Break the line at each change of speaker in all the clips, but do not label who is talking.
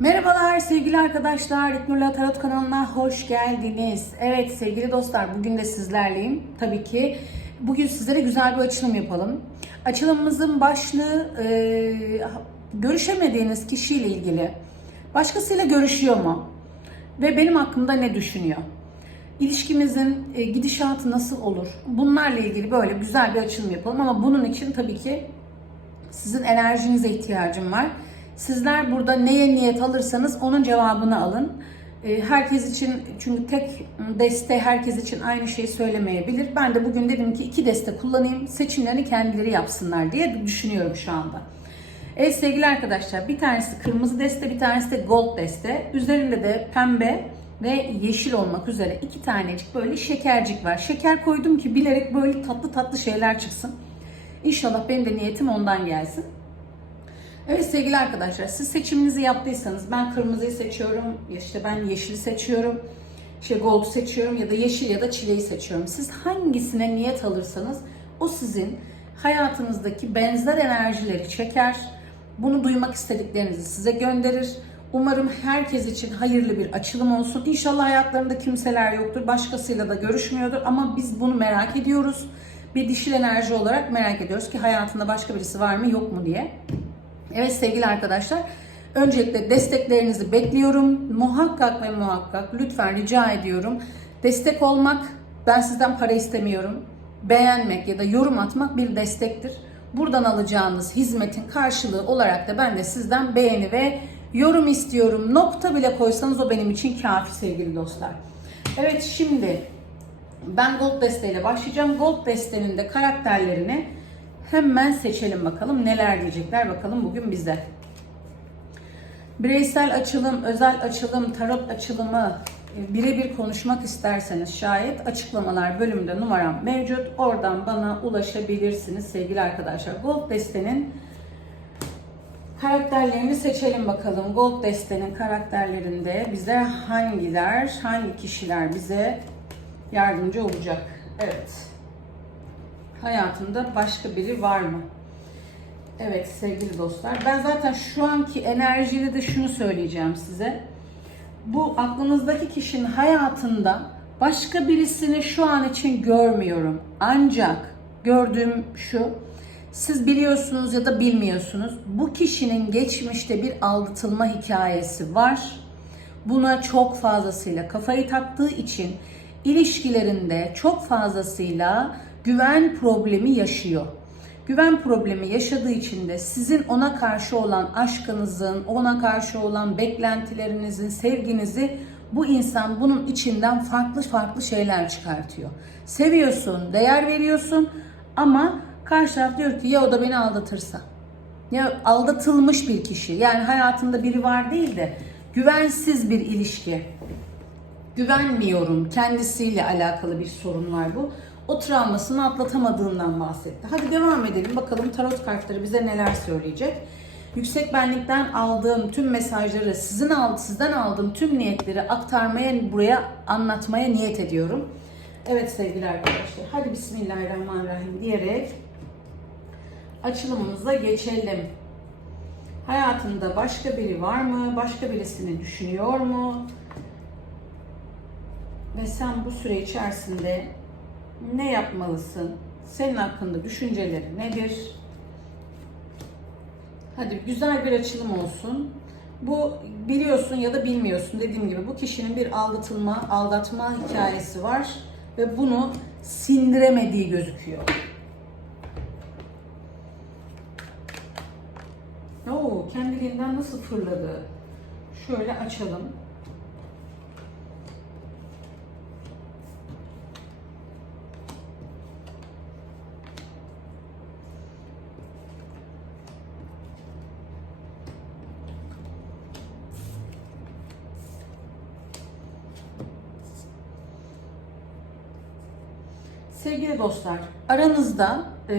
Merhabalar sevgili arkadaşlar, İknurla Tarot kanalına hoş geldiniz. Evet sevgili dostlar, bugün de sizlerleyim. Tabii ki bugün sizlere güzel bir açılım yapalım. Açılımımızın başlığı e, görüşemediğiniz kişiyle ilgili. Başkasıyla görüşüyor mu? Ve benim hakkımda ne düşünüyor? İlişkimizin e, gidişatı nasıl olur? Bunlarla ilgili böyle güzel bir açılım yapalım ama bunun için tabii ki sizin enerjinize ihtiyacım var. Sizler burada neye niyet alırsanız onun cevabını alın. Ee, Herkes için çünkü tek deste herkes için aynı şeyi söylemeyebilir. Ben de bugün dedim ki iki deste kullanayım, seçimlerini kendileri yapsınlar diye düşünüyorum şu anda. Evet sevgili arkadaşlar bir tanesi kırmızı deste bir tanesi de gold deste. Üzerinde de pembe ve yeşil olmak üzere iki tanecik böyle şekercik var. Şeker koydum ki bilerek böyle tatlı tatlı şeyler çıksın. İnşallah benim de niyetim ondan gelsin. Evet sevgili arkadaşlar siz seçiminizi yaptıysanız ben kırmızıyı seçiyorum, işte ben yeşili seçiyorum, işte gold seçiyorum ya da yeşil ya da çileği seçiyorum. Siz hangisine niyet alırsanız o sizin hayatınızdaki benzer enerjileri çeker. Bunu duymak istediklerinizi size gönderir. Umarım herkes için hayırlı bir açılım olsun. İnşallah hayatlarında kimseler yoktur, başkasıyla da görüşmüyordur ama biz bunu merak ediyoruz. Bir dişil enerji olarak merak ediyoruz ki hayatında başka birisi var mı yok mu diye. Evet sevgili arkadaşlar, öncelikle desteklerinizi bekliyorum. Muhakkak ve muhakkak lütfen rica ediyorum. Destek olmak, ben sizden para istemiyorum. Beğenmek ya da yorum atmak bir destektir. Buradan alacağınız hizmetin karşılığı olarak da ben de sizden beğeni ve yorum istiyorum. Nokta bile koysanız o benim için kafi sevgili dostlar. Evet şimdi ben Gold desteğiyle başlayacağım. Gold destenin de karakterlerini Hemen seçelim bakalım neler diyecekler bakalım bugün bize. Bireysel açılım, özel açılım, tarot açılımı e, birebir konuşmak isterseniz şayet açıklamalar bölümünde numaram mevcut. Oradan bana ulaşabilirsiniz sevgili arkadaşlar. Gold destenin karakterlerini seçelim bakalım. Gold destenin karakterlerinde bize hangiler, hangi kişiler bize yardımcı olacak? Evet. Hayatında başka biri var mı? Evet sevgili dostlar. Ben zaten şu anki enerjiyle de şunu söyleyeceğim size. Bu aklınızdaki kişinin hayatında başka birisini şu an için görmüyorum. Ancak gördüğüm şu. Siz biliyorsunuz ya da bilmiyorsunuz. Bu kişinin geçmişte bir aldatılma hikayesi var. Buna çok fazlasıyla kafayı taktığı için ilişkilerinde çok fazlasıyla güven problemi yaşıyor. Güven problemi yaşadığı için de sizin ona karşı olan aşkınızın, ona karşı olan beklentilerinizin, sevginizi bu insan bunun içinden farklı farklı şeyler çıkartıyor. Seviyorsun, değer veriyorsun ama karşı taraf diyor ki ya o da beni aldatırsa. Ya aldatılmış bir kişi. Yani hayatında biri var değil de güvensiz bir ilişki. Güvenmiyorum. Kendisiyle alakalı bir sorun var bu o travmasını atlatamadığından bahsetti. Hadi devam edelim. Bakalım tarot kartları bize neler söyleyecek. Yüksek benlikten aldığım tüm mesajları, sizin aldı, sizden aldığım tüm niyetleri aktarmaya, buraya anlatmaya niyet ediyorum. Evet sevgili arkadaşlar. Hadi Bismillahirrahmanirrahim diyerek açılımımıza geçelim. Hayatında başka biri var mı? Başka birisini düşünüyor mu? Ve sen bu süre içerisinde ne yapmalısın? Senin hakkında düşünceleri nedir? Hadi güzel bir açılım olsun. Bu biliyorsun ya da bilmiyorsun dediğim gibi bu kişinin bir aldatılma, aldatma hikayesi var ve bunu sindiremediği gözüküyor. Oo, kendiliğinden nasıl fırladı? Şöyle açalım. Sevgili dostlar, aranızda e,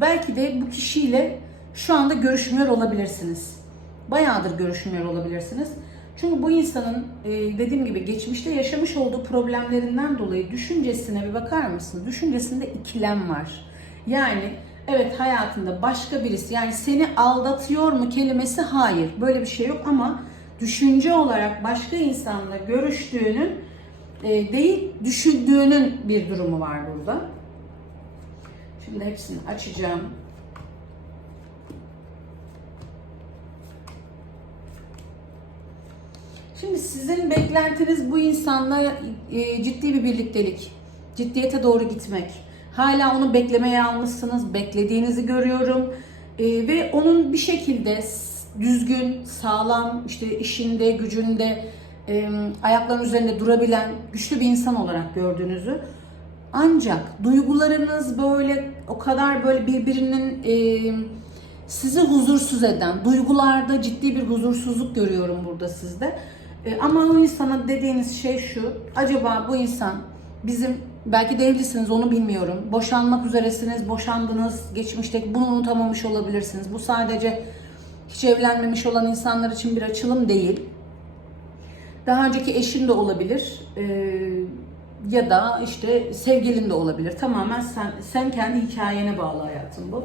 belki de bu kişiyle şu anda görüşmüyor olabilirsiniz. Bayağıdır görüşmüyor olabilirsiniz. Çünkü bu insanın e, dediğim gibi geçmişte yaşamış olduğu problemlerinden dolayı düşüncesine bir bakar mısınız? Düşüncesinde ikilem var. Yani Evet hayatında başka birisi yani seni aldatıyor mu kelimesi hayır. Böyle bir şey yok ama düşünce olarak başka insanla görüştüğünün değil düşündüğünün bir durumu var burada. Şimdi hepsini açacağım. Şimdi sizin beklentiniz bu insanla e, ciddi bir birliktelik, ciddiyete doğru gitmek. Hala onu beklemeye almışsınız, beklediğinizi görüyorum E, ve onun bir şekilde düzgün, sağlam, işte işinde, gücünde, e, ayaklarının üzerinde durabilen güçlü bir insan olarak gördüğünüzü. Ancak duygularınız böyle o kadar böyle birbirinin e, sizi huzursuz eden, duygularda ciddi bir huzursuzluk görüyorum burada sizde. E, ama o insana dediğiniz şey şu, acaba bu insan bizim belki de evlisiniz onu bilmiyorum. Boşanmak üzeresiniz, boşandınız, geçmişte bunu unutamamış olabilirsiniz. Bu sadece hiç evlenmemiş olan insanlar için bir açılım değil. Daha önceki eşin de olabilir. Ee, ya da işte sevgilin de olabilir. Tamamen sen, sen kendi hikayene bağlı hayatım bu.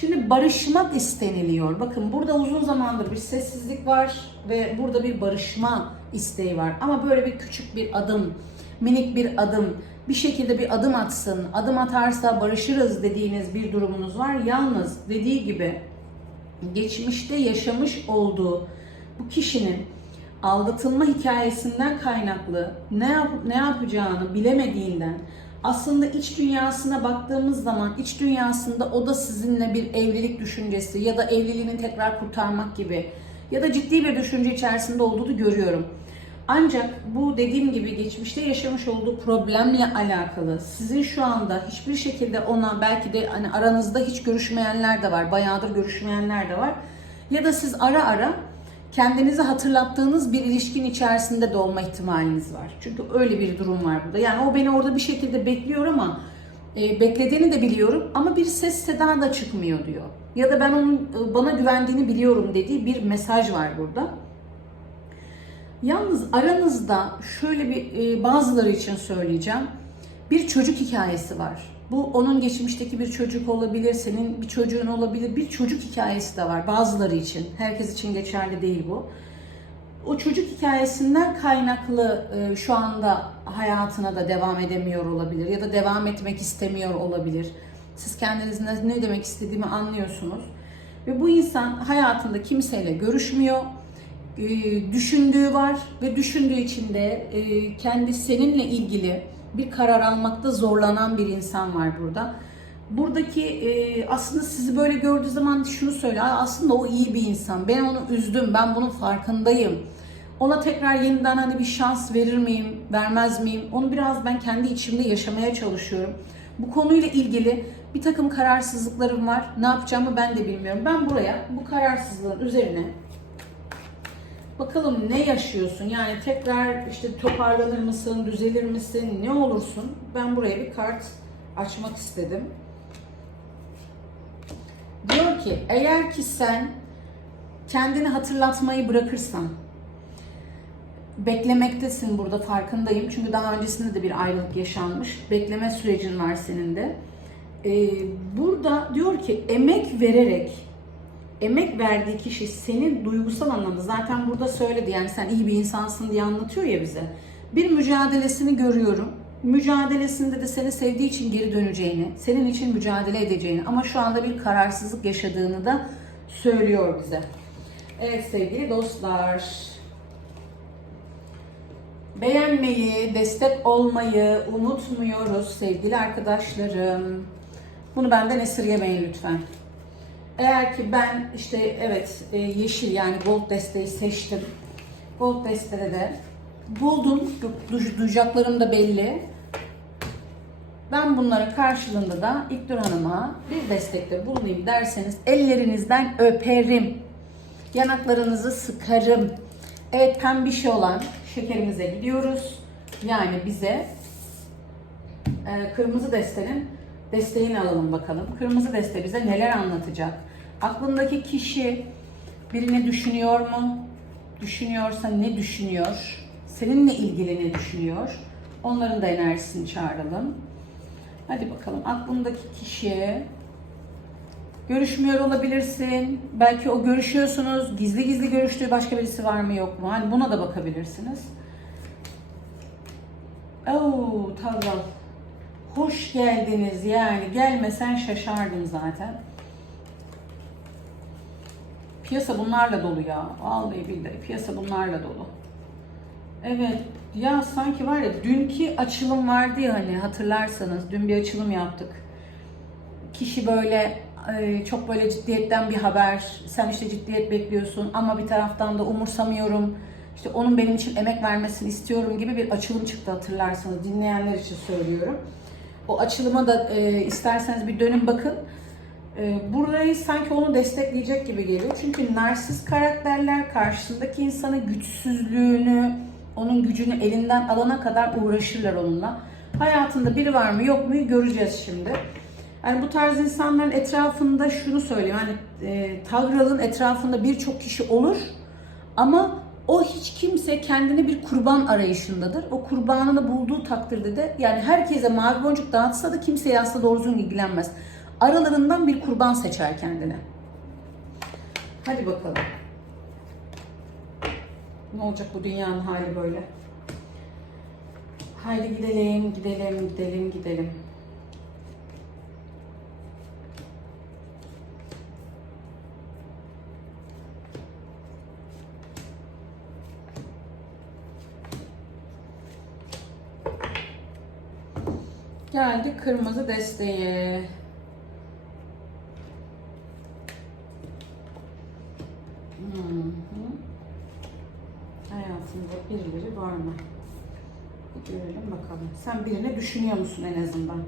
Şimdi barışmak isteniliyor. Bakın burada uzun zamandır bir sessizlik var ve burada bir barışma isteği var. Ama böyle bir küçük bir adım, minik bir adım, bir şekilde bir adım atsın, adım atarsa barışırız dediğiniz bir durumunuz var. Yalnız dediği gibi geçmişte yaşamış olduğu bu kişinin aldatılma hikayesinden kaynaklı ne yap ne yapacağını bilemediğinden aslında iç dünyasına baktığımız zaman iç dünyasında o da sizinle bir evlilik düşüncesi ya da evliliğini tekrar kurtarmak gibi ya da ciddi bir düşünce içerisinde olduğunu görüyorum. Ancak bu dediğim gibi geçmişte yaşamış olduğu problemle alakalı sizin şu anda hiçbir şekilde ona belki de hani aranızda hiç görüşmeyenler de var, bayağıdır görüşmeyenler de var. Ya da siz ara ara kendinizi hatırlattığınız bir ilişkin içerisinde de ihtimaliniz var. Çünkü öyle bir durum var burada. Yani o beni orada bir şekilde bekliyor ama e, beklediğini de biliyorum ama bir ses seda da çıkmıyor diyor. Ya da ben onun e, bana güvendiğini biliyorum dediği bir mesaj var burada. Yalnız aranızda şöyle bir e, bazıları için söyleyeceğim. Bir çocuk hikayesi var. Bu onun geçmişteki bir çocuk olabilir, senin bir çocuğun olabilir. Bir çocuk hikayesi de var bazıları için. Herkes için geçerli değil bu. O çocuk hikayesinden kaynaklı e, şu anda hayatına da devam edemiyor olabilir ya da devam etmek istemiyor olabilir. Siz kendiniz ne, demek istediğimi anlıyorsunuz. Ve bu insan hayatında kimseyle görüşmüyor e, düşündüğü var ve düşündüğü için de e, kendi seninle ilgili bir karar almakta zorlanan bir insan var burada. Buradaki e, aslında sizi böyle gördüğü zaman şunu söyle aslında o iyi bir insan. Ben onu üzdüm. Ben bunun farkındayım. Ona tekrar yeniden hani bir şans verir miyim, vermez miyim? Onu biraz ben kendi içimde yaşamaya çalışıyorum. Bu konuyla ilgili bir takım kararsızlıklarım var. Ne yapacağımı ben de bilmiyorum. Ben buraya bu kararsızlığın üzerine Bakalım ne yaşıyorsun? Yani tekrar işte toparlanır mısın, düzelir misin, ne olursun? Ben buraya bir kart açmak istedim. Diyor ki eğer ki sen kendini hatırlatmayı bırakırsan beklemektesin burada farkındayım. Çünkü daha öncesinde de bir ayrılık yaşanmış. Bekleme sürecin var senin de. Ee, burada diyor ki emek vererek emek verdiği kişi senin duygusal anlamda zaten burada söyledi yani sen iyi bir insansın diye anlatıyor ya bize. Bir mücadelesini görüyorum. Mücadelesinde de seni sevdiği için geri döneceğini, senin için mücadele edeceğini ama şu anda bir kararsızlık yaşadığını da söylüyor bize. Evet sevgili dostlar. Beğenmeyi, destek olmayı unutmuyoruz sevgili arkadaşlarım. Bunu benden esirgemeyin lütfen. Eğer ki ben işte evet e, yeşil yani gold desteği seçtim. Gold destede de buldum. Du- du- Duyacaklarım da belli. Ben bunlara karşılığında da İlknur Hanım'a bir destekte bulunayım derseniz ellerinizden öperim. Yanaklarınızı sıkarım. Evet pembişi olan şekerimize gidiyoruz. Yani bize e, kırmızı destenin desteğini alalım bakalım. Kırmızı deste bize neler anlatacak? Aklındaki kişi birini düşünüyor mu? Düşünüyorsa ne düşünüyor? Seninle ilgili ne düşünüyor? Onların da enerjisini çağıralım. Hadi bakalım aklındaki kişi Görüşmüyor olabilirsin. Belki o görüşüyorsunuz. Gizli gizli görüştüğü başka birisi var mı yok mu? Hani buna da bakabilirsiniz. Oo, Tavral. Hoş geldiniz yani. Gelmesen şaşardım zaten. Piyasa bunlarla dolu ya. Vallahi billahi piyasa bunlarla dolu. Evet. Ya sanki var ya dünkü açılım vardı ya hani hatırlarsanız dün bir açılım yaptık. Kişi böyle e, çok böyle ciddiyetten bir haber. Sen işte ciddiyet bekliyorsun ama bir taraftan da umursamıyorum. İşte onun benim için emek vermesini istiyorum gibi bir açılım çıktı hatırlarsanız. Dinleyenler için söylüyorum. O açılıma da e, isterseniz bir dönün bakın. E, burayı sanki onu destekleyecek gibi geliyor. Çünkü narsist karakterler karşısındaki insanın güçsüzlüğünü, onun gücünü elinden alana kadar uğraşırlar onunla. Hayatında biri var mı yok mu göreceğiz şimdi. Yani bu tarz insanların etrafında şunu söyleyeyim. Hani e, Tagral'ın etrafında birçok kişi olur ama o hiç kimse kendine bir kurban arayışındadır. O kurbanını bulduğu takdirde de yani herkese mavi boncuk dağıtsa da kimseye aslında doğru ilgilenmez. Aralarından bir kurban seçer kendine. Hadi bakalım. Ne olacak bu dünyanın hali böyle? Haydi gidelim, gidelim, gidelim, gidelim. Geldi kırmızı desteğe. Hı hı. Hayatında birileri var mı? Bir görelim bakalım. Sen birine düşünüyor musun en azından?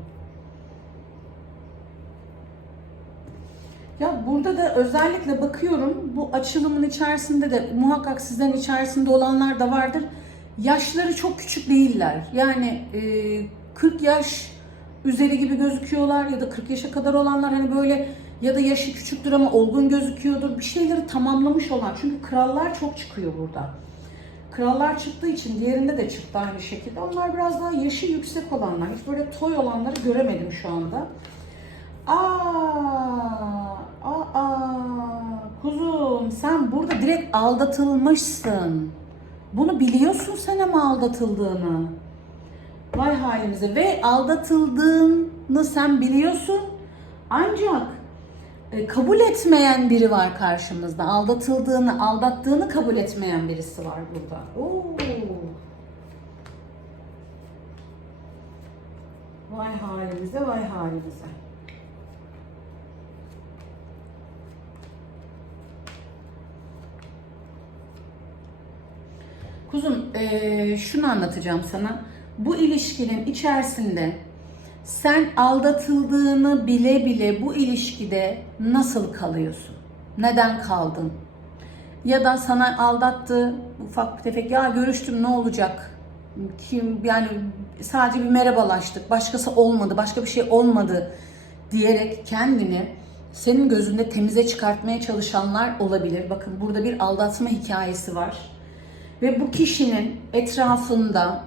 Ya burada da özellikle bakıyorum bu açılımın içerisinde de muhakkak sizden içerisinde olanlar da vardır. Yaşları çok küçük değiller. Yani e, 40 yaş üzeri gibi gözüküyorlar ya da 40 yaşa kadar olanlar hani böyle ya da yaşı küçüktür ama olgun gözüküyordur. Bir şeyleri tamamlamış olan. Çünkü krallar çok çıkıyor burada. Krallar çıktığı için diğerinde de çıktı aynı şekilde. Onlar biraz daha yaşı yüksek olanlar. Hiç böyle toy olanları göremedim şu anda. Aa, aa, kuzum sen burada direkt aldatılmışsın. Bunu biliyorsun sen ama aldatıldığını. Vay halimize ve aldatıldığını sen biliyorsun. Ancak e, kabul etmeyen biri var karşımızda. Aldatıldığını, aldattığını kabul etmeyen birisi var burada. Oo. Vay halimize, vay halimize. Kuzum, eee, şunu anlatacağım sana. Bu ilişkinin içerisinde sen aldatıldığını bile bile bu ilişkide nasıl kalıyorsun? Neden kaldın? Ya da sana aldattı, ufak bir tefek ya görüştüm ne olacak? Kim yani sadece bir merhabalaştık, başkası olmadı, başka bir şey olmadı diyerek kendini senin gözünde temize çıkartmaya çalışanlar olabilir. Bakın burada bir aldatma hikayesi var. Ve bu kişinin etrafında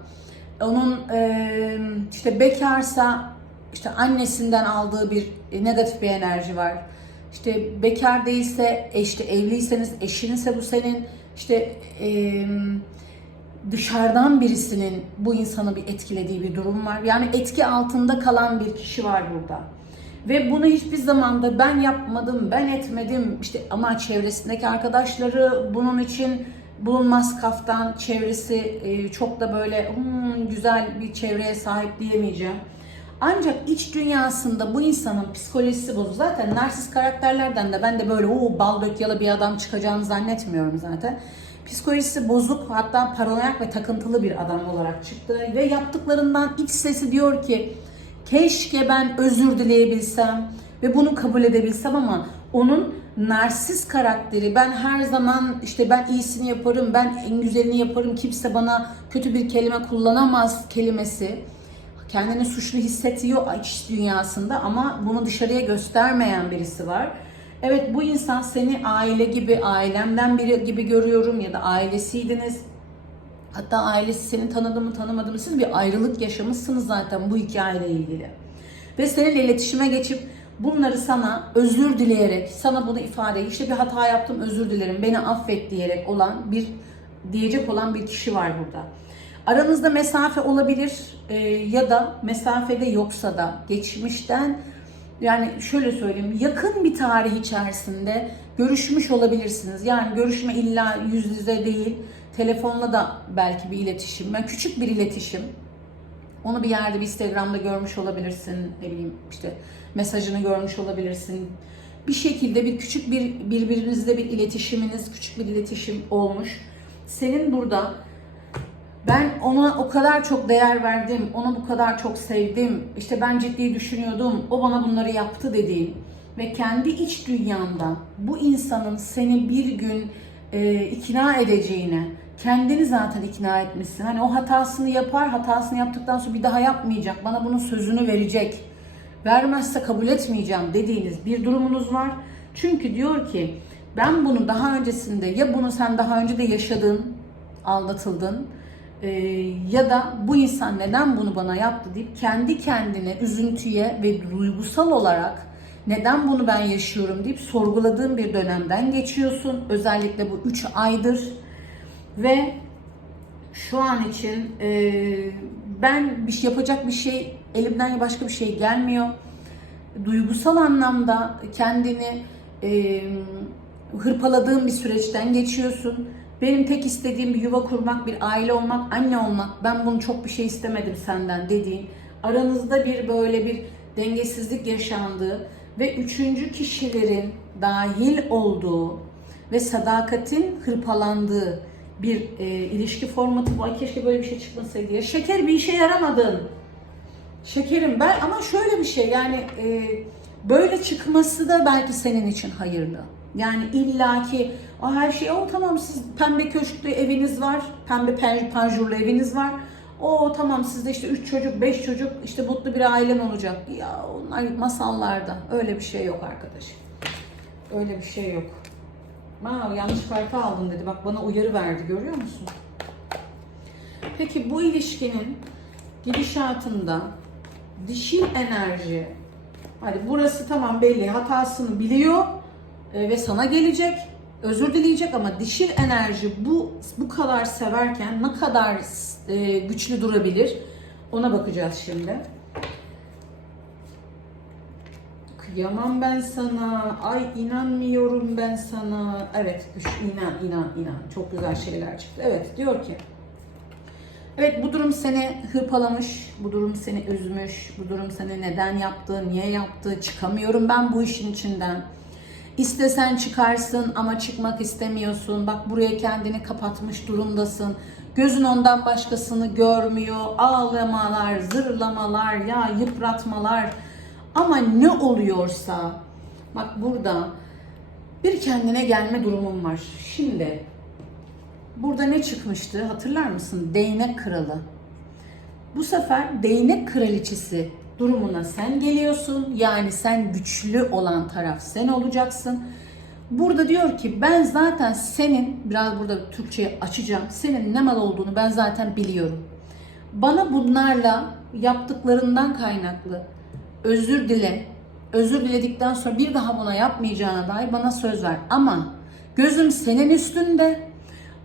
onun e, işte bekarsa işte annesinden aldığı bir negatif bir enerji var. İşte bekar değilse, e, işte evliyseniz eşinizse bu senin işte e, dışarıdan birisinin bu insanı bir etkilediği bir durum var. Yani etki altında kalan bir kişi var burada. Ve bunu hiçbir zaman da ben yapmadım, ben etmedim işte ama çevresindeki arkadaşları bunun için bulunmaz kaftan çevresi e, çok da böyle hmm, güzel bir çevreye sahip diyemeyeceğim. Ancak iç dünyasında bu insanın psikolojisi bozuk. Zaten narsist karakterlerden de ben de böyle o bal dökyalı bir adam çıkacağını zannetmiyorum zaten. Psikolojisi bozuk hatta paranoyak ve takıntılı bir adam olarak çıktı. Ve yaptıklarından iç sesi diyor ki keşke ben özür dileyebilsem ve bunu kabul edebilsem ama onun narsist karakteri ben her zaman işte ben iyisini yaparım ben en güzelini yaparım kimse bana kötü bir kelime kullanamaz kelimesi kendini suçlu hissediyor iç dünyasında ama bunu dışarıya göstermeyen birisi var. Evet bu insan seni aile gibi, ailemden biri gibi görüyorum ya da ailesiydiniz. Hatta ailesi seni tanıdı mı tanımadı mı siz bir ayrılık yaşamışsınız zaten bu hikayeyle ilgili. Ve seninle iletişime geçip bunları sana özür dileyerek, sana bunu ifade, işte bir hata yaptım özür dilerim, beni affet diyerek olan bir diyecek olan bir kişi var burada. Aranızda mesafe olabilir e, ya da mesafede yoksa da geçmişten yani şöyle söyleyeyim yakın bir tarih içerisinde görüşmüş olabilirsiniz. Yani görüşme illa yüz yüze değil, telefonla da belki bir iletişim, yani küçük bir iletişim. Onu bir yerde bir Instagram'da görmüş olabilirsin, ne bileyim işte mesajını görmüş olabilirsin. Bir şekilde bir küçük bir birbirinizle bir iletişiminiz, küçük bir iletişim olmuş. Senin burada ben ona o kadar çok değer verdim, onu bu kadar çok sevdim, işte ben ciddi düşünüyordum, o bana bunları yaptı dediğin ve kendi iç dünyanda bu insanın seni bir gün e, ikna edeceğine, kendini zaten ikna etmişsin. Hani o hatasını yapar, hatasını yaptıktan sonra bir daha yapmayacak, bana bunun sözünü verecek, vermezse kabul etmeyeceğim dediğiniz bir durumunuz var. Çünkü diyor ki ben bunu daha öncesinde ya bunu sen daha önce de yaşadın, aldatıldın e, ya da bu insan neden bunu bana yaptı deyip kendi kendine üzüntüye ve duygusal olarak neden bunu ben yaşıyorum deyip sorguladığın bir dönemden geçiyorsun. Özellikle bu 3 aydır ve şu an için e, ben bir şey yapacak bir şey elimden başka bir şey gelmiyor. Duygusal anlamda kendini e, hırpaladığın bir süreçten geçiyorsun. Benim tek istediğim bir yuva kurmak, bir aile olmak, anne olmak. Ben bunu çok bir şey istemedim senden dediğin. Aranızda bir böyle bir dengesizlik yaşandığı ve üçüncü kişilerin dahil olduğu ve sadakatin hırpalandığı bir e, ilişki formatı bu. Ay keşke böyle bir şey çıkmasaydı ya. Şeker bir işe yaramadın. Şekerim ben ama şöyle bir şey yani e, böyle çıkması da belki senin için hayırlı. Yani illaki o her şey o tamam siz pembe köşklü eviniz var, pembe panjurlu eviniz var. O tamam sizde işte 3 çocuk, 5 çocuk işte mutlu bir ailen olacak. Ya onlar masallarda. Öyle bir şey yok arkadaş. Öyle bir şey yok. Aa, yanlış kartı aldın dedi. Bak bana uyarı verdi görüyor musun? Peki bu ilişkinin gidişatında dişil enerji Hadi burası tamam belli hatasını biliyor e, ve sana gelecek. Özür dileyecek ama dişil enerji bu bu kadar severken ne kadar e, güçlü durabilir? Ona bakacağız şimdi. Kıyamam ben sana. Ay inanmıyorum ben sana. Evet, güç inan inan inan. Çok güzel şeyler çıktı. Evet, diyor ki Evet bu durum seni hırpalamış, bu durum seni üzmüş, bu durum seni neden yaptı, niye yaptı, çıkamıyorum ben bu işin içinden. İstesen çıkarsın ama çıkmak istemiyorsun. Bak buraya kendini kapatmış durumdasın. Gözün ondan başkasını görmüyor. Ağlamalar, zırlamalar, ya yıpratmalar. Ama ne oluyorsa bak burada bir kendine gelme durumum var. Şimdi Burada ne çıkmıştı hatırlar mısın? Değnek kralı. Bu sefer değnek kraliçesi durumuna sen geliyorsun. Yani sen güçlü olan taraf sen olacaksın. Burada diyor ki ben zaten senin biraz burada Türkçe açacağım. Senin ne mal olduğunu ben zaten biliyorum. Bana bunlarla yaptıklarından kaynaklı özür dile. Özür diledikten sonra bir daha buna yapmayacağına dair bana söz ver. Ama gözüm senin üstünde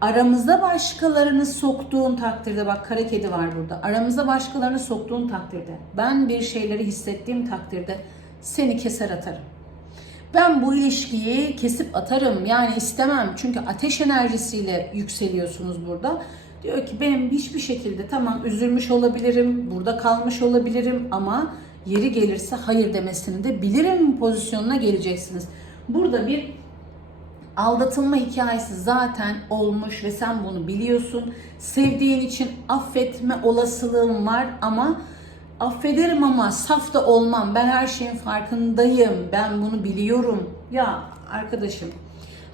aramızda başkalarını soktuğun takdirde bak kara kedi var burada. Aramızda başkalarını soktuğun takdirde ben bir şeyleri hissettiğim takdirde seni keser atarım. Ben bu ilişkiyi kesip atarım. Yani istemem. Çünkü ateş enerjisiyle yükseliyorsunuz burada. Diyor ki benim hiçbir şekilde tamam üzülmüş olabilirim, burada kalmış olabilirim ama yeri gelirse hayır demesini de bilirim pozisyonuna geleceksiniz. Burada bir aldatılma hikayesi zaten olmuş ve sen bunu biliyorsun. Sevdiğin için affetme olasılığın var ama affederim ama saf da olmam. Ben her şeyin farkındayım. Ben bunu biliyorum. Ya arkadaşım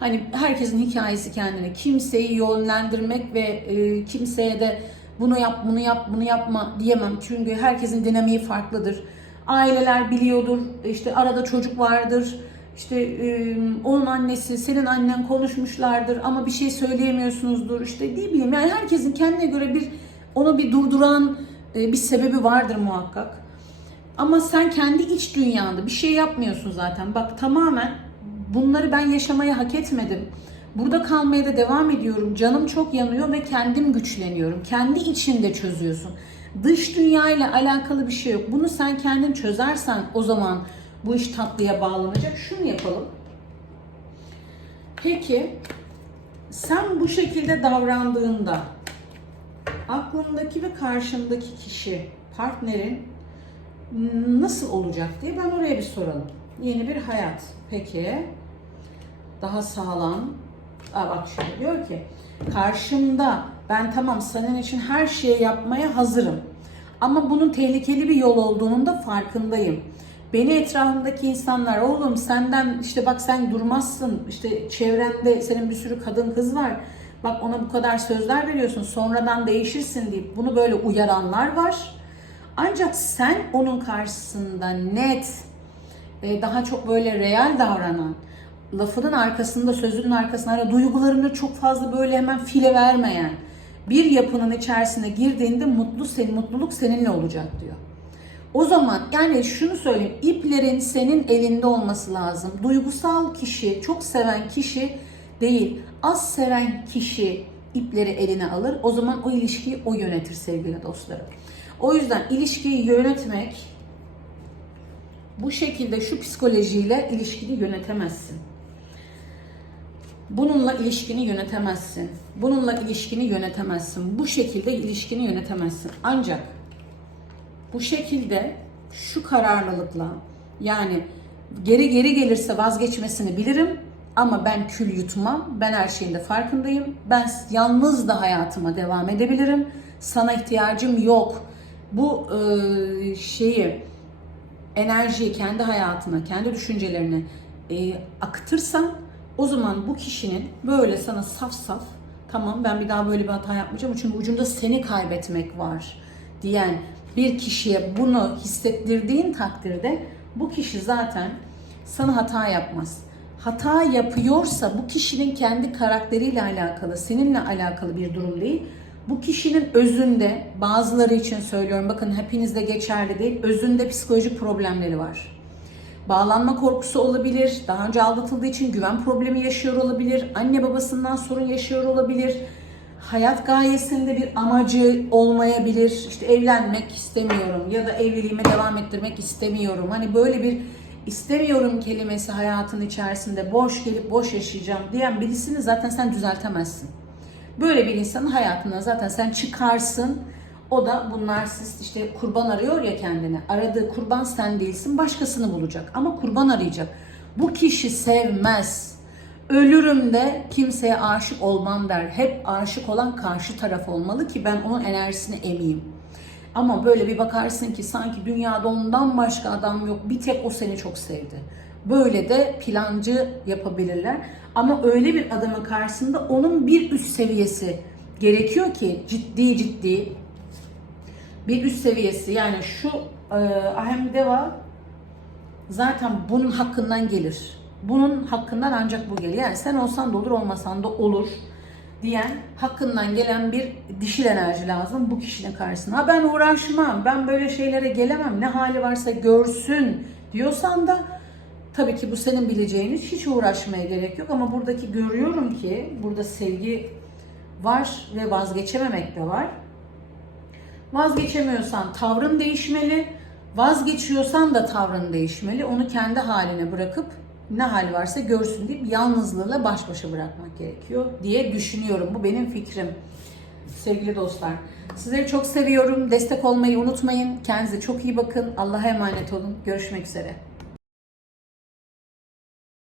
hani herkesin hikayesi kendine. Kimseyi yönlendirmek ve e, kimseye de bunu yap, bunu yap, bunu yapma diyemem. Çünkü herkesin dinamiği farklıdır. Aileler biliyordur. İşte arada çocuk vardır işte e, onun annesi, senin annen konuşmuşlardır ama bir şey söyleyemiyorsunuzdur. İşte ne bileyim yani herkesin kendine göre bir onu bir durduran e, bir sebebi vardır muhakkak. Ama sen kendi iç dünyanda bir şey yapmıyorsun zaten. Bak tamamen bunları ben yaşamaya hak etmedim. Burada kalmaya da devam ediyorum. Canım çok yanıyor ve kendim güçleniyorum. Kendi içinde çözüyorsun. Dış dünya ile alakalı bir şey yok. Bunu sen kendin çözersen o zaman bu iş tatlıya bağlanacak. Şunu yapalım. Peki sen bu şekilde davrandığında aklındaki ve karşındaki kişi, partnerin nasıl olacak diye ben oraya bir soralım. Yeni bir hayat. Peki. Daha sağlam. Aa bak şimdi diyor ki karşımda ben tamam senin için her şeyi yapmaya hazırım. Ama bunun tehlikeli bir yol olduğunun da farkındayım. Beni etrafımdaki insanlar oğlum senden işte bak sen durmazsın işte çevrende senin bir sürü kadın kız var. Bak ona bu kadar sözler veriyorsun sonradan değişirsin deyip bunu böyle uyaranlar var. Ancak sen onun karşısında net, e, daha çok böyle real davranan, lafının arkasında, sözünün arkasında hani duygularını çok fazla böyle hemen file vermeyen bir yapının içerisine girdiğinde mutlu senin mutluluk seninle olacak diyor. O zaman yani şunu söyleyeyim, iplerin senin elinde olması lazım. Duygusal kişi, çok seven kişi değil, az seven kişi ipleri eline alır. O zaman o ilişkiyi o yönetir sevgili dostlarım. O yüzden ilişkiyi yönetmek bu şekilde şu psikolojiyle ilişkini yönetemezsin. Bununla ilişkini yönetemezsin. Bununla ilişkini yönetemezsin. Bu şekilde ilişkini yönetemezsin. Ancak bu şekilde şu kararlılıkla yani geri geri gelirse vazgeçmesini bilirim ama ben kül yutmam. Ben her şeyin de farkındayım. Ben yalnız da hayatıma devam edebilirim. Sana ihtiyacım yok. Bu e, şeyi enerjiyi kendi hayatına, kendi düşüncelerine e, akıtırsan o zaman bu kişinin böyle sana saf saf tamam ben bir daha böyle bir hata yapmayacağım çünkü ucunda seni kaybetmek var diyen bir kişiye bunu hissettirdiğin takdirde bu kişi zaten sana hata yapmaz. Hata yapıyorsa bu kişinin kendi karakteriyle alakalı, seninle alakalı bir durum değil. Bu kişinin özünde, bazıları için söylüyorum bakın hepinizde geçerli değil, özünde psikolojik problemleri var. Bağlanma korkusu olabilir, daha önce aldatıldığı için güven problemi yaşıyor olabilir, anne babasından sorun yaşıyor olabilir, hayat gayesinde bir amacı olmayabilir. İşte evlenmek istemiyorum ya da evliliğimi devam ettirmek istemiyorum. Hani böyle bir istemiyorum kelimesi hayatın içerisinde boş gelip boş yaşayacağım diyen birisini zaten sen düzeltemezsin. Böyle bir insanın hayatına zaten sen çıkarsın. O da bunlar siz işte kurban arıyor ya kendine. Aradığı kurban sen değilsin başkasını bulacak. Ama kurban arayacak. Bu kişi sevmez. Ölürüm de kimseye aşık olmam der. Hep aşık olan karşı taraf olmalı ki ben onun enerjisini emeyim. Ama böyle bir bakarsın ki sanki dünyada ondan başka adam yok. Bir tek o seni çok sevdi. Böyle de plancı yapabilirler. Ama öyle bir adamın karşısında onun bir üst seviyesi gerekiyor ki ciddi ciddi bir üst seviyesi yani şu e, Ahem Deva zaten bunun hakkından gelir. Bunun hakkından ancak bu gelir. Yani sen olsan da olur olmasan da olur diyen hakkından gelen bir dişil enerji lazım bu kişinin karşısına. Ha ben uğraşmam, ben böyle şeylere gelemem, ne hali varsa görsün diyorsan da tabii ki bu senin bileceğin iş, hiç uğraşmaya gerek yok. Ama buradaki görüyorum ki burada sevgi var ve vazgeçememek de var. Vazgeçemiyorsan tavrın değişmeli. Vazgeçiyorsan da tavrın değişmeli. Onu kendi haline bırakıp ne hali varsa görsün deyip yalnızlığıyla baş başa bırakmak gerekiyor diye düşünüyorum. Bu benim fikrim. Sevgili dostlar. Sizleri çok seviyorum. Destek olmayı unutmayın. Kendinize çok iyi bakın. Allah'a emanet olun. Görüşmek üzere.